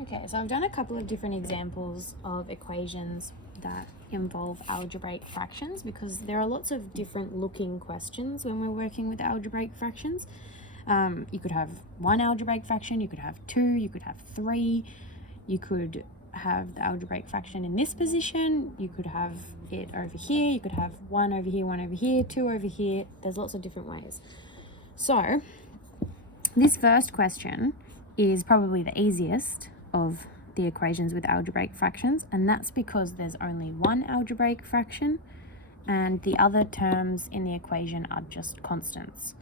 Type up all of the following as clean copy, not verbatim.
Okay, so I've done a couple of different examples of equations that involve algebraic fractions because there are lots of different looking questions when we're working with algebraic fractions. You could have one algebraic fraction, you could have two, you could have three, you could have the algebraic fraction in this position, you could have it over here, you could have one over here, two over here. There's lots of different ways. So this first question is probably the easiest of the equations with algebraic fractions, and that's because there's only one algebraic fraction and the other terms in the equation are just constants.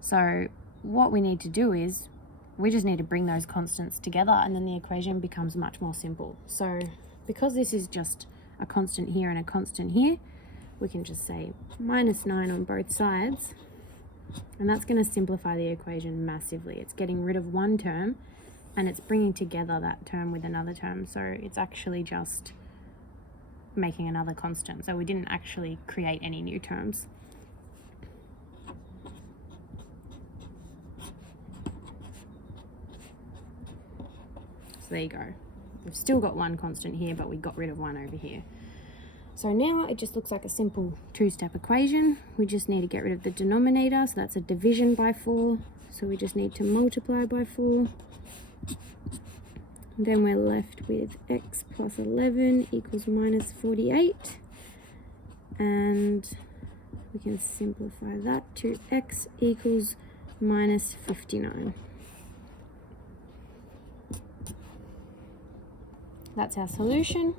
So what we need to do is we just need to bring those constants together and then the equation becomes much more simple. So because this is just a constant here and a constant here, we can just say -9 on both sides, and that's going to simplify the equation massively. It's getting rid of one term and it's bringing together that term with another term. So it's actually just making another constant. So we didn't actually create any new terms. So there you go. We've still got one constant here, but we got rid of one over here. So now it just looks like a simple two-step equation. We just need to get rid of the denominator, so that's a division by 4. So we just need to multiply by 4. And then we're left with x plus 11 equals -48. And we can simplify that to x equals -59. That's our solution.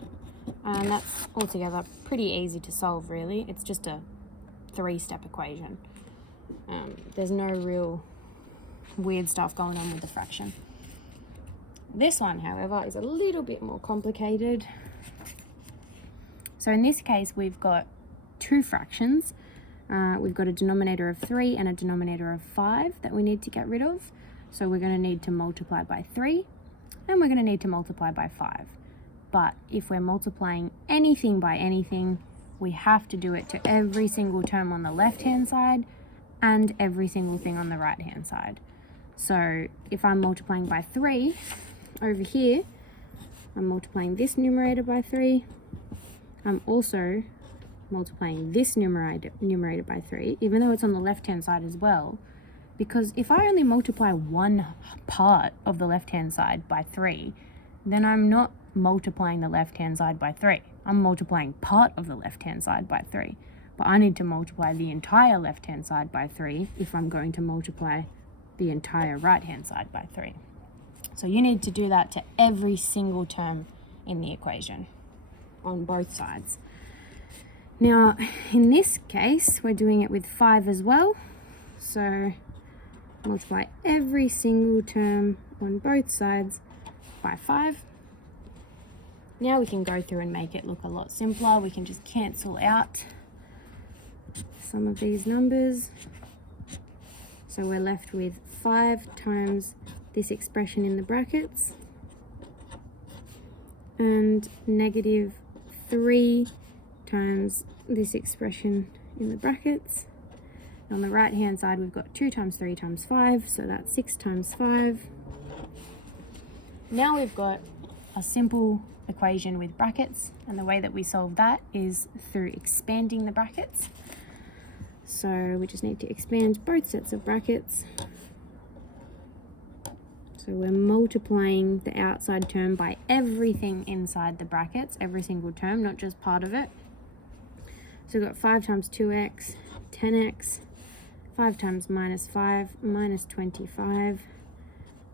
And that's altogether pretty easy to solve, really. It's just a 3-step equation. There's no real weird stuff going on with the fraction. This one, however, is a little bit more complicated. So in this case, we've got two fractions. We've got a denominator of 3 and a denominator of 5 that we need to get rid of. So we're going to need to multiply by 3 and we're going to need to multiply by 5. But if we're multiplying anything by anything, we have to do it to every single term on the left-hand side and every single thing on the right-hand side. So if I'm multiplying by 3, over here, I'm multiplying this numerator by 3. I'm also multiplying this numerator by 3, even though it's on the left-hand side as well. Because if I only multiply one part of the left-hand side by 3, then I'm not multiplying the left-hand side by 3. I'm multiplying part of the left-hand side by 3. But I need to multiply the entire left-hand side by 3 if I'm going to multiply the entire right-hand side by 3. So you need to do that to every single term in the equation on both sides. Now, in this case, we're doing it with 5 as well. So multiply every single term on both sides by 5. Now we can go through and make it look a lot simpler. We can just cancel out some of these numbers. So we're left with 5 times this expression in the brackets and -3 times this expression in the brackets. On the right hand side we've got 2 times 3 times 5, so that's 6 times 5. Now we've got a simple equation with brackets, and the way that we solve that is through expanding the brackets. So we just need to expand both sets of brackets. So we're multiplying the outside term by everything inside the brackets, every single term, not just part of it. So we've got 5 times 2x, 10x, 5 times -5, -25,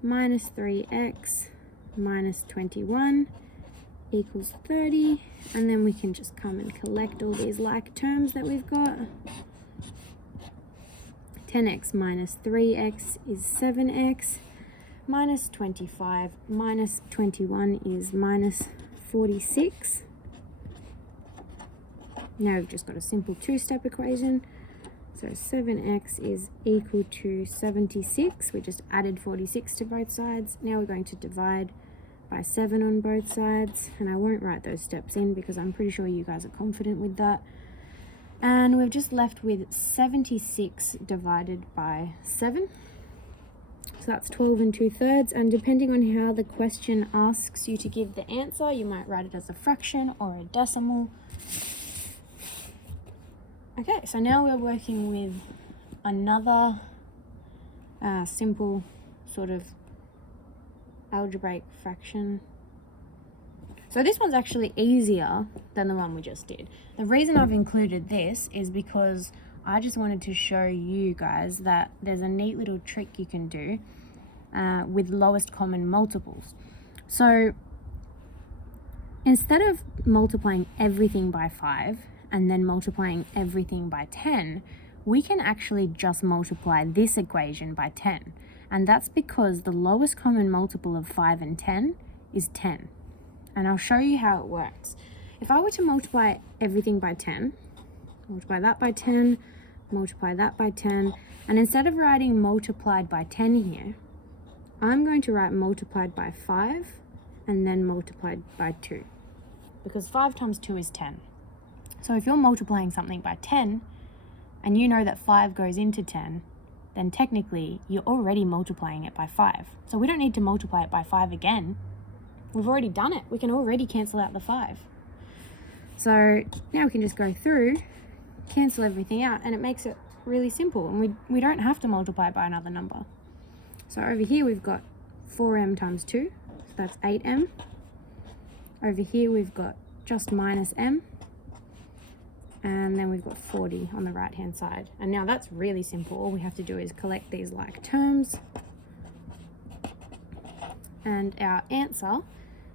-3x, -21 equals 30. And then we can just come and collect all these like terms that we've got. 10x minus 3x is 7x. -25 minus 21 is -46. Now we've just got a simple two-step equation. So 7x is equal to 76. We just added 46 to both sides. Now we're going to divide by 7 on both sides. And I won't write those steps in because I'm pretty sure you guys are confident with that. And we're just left with 76 divided by 7. So that's 12 and 2/3, and depending on how the question asks you to give the answer, you might write it as a fraction or a decimal. Okay, so now we're working with another simple sort of algebraic fraction. So this one's actually easier than the one we just did. The reason I've included this is because I just wanted to show you guys that there's a neat little trick you can do with lowest common multiples. So instead of multiplying everything by 5 and then multiplying everything by 10, we can actually just multiply this equation by 10. And that's because the lowest common multiple of 5 and 10 is 10. And I'll show you how it works. If I were to multiply everything by 10, multiply that by 10, multiply that by 10, and instead of writing multiplied by 10 here, I'm going to write multiplied by 5 and then multiplied by 2. Because 5 times 2 is 10. So if you're multiplying something by 10, and you know that 5 goes into 10, then technically you're already multiplying it by 5. So we don't need to multiply it by 5 again. We've already done it. We can already cancel out the 5. So now we can just go through, cancel everything out, and it makes it really simple. And we don't have to multiply by another number. So over here we've got 4m times 2, so that's 8m. Over here we've got just minus m. And then we've got 40 on the right hand side. And now that's really simple. All we have to do is collect these like terms. And our answer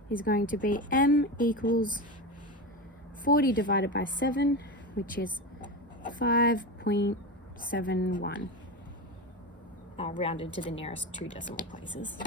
is going to be m equals 40 divided by 7, which is 5.71, rounded to the nearest 2 decimal places.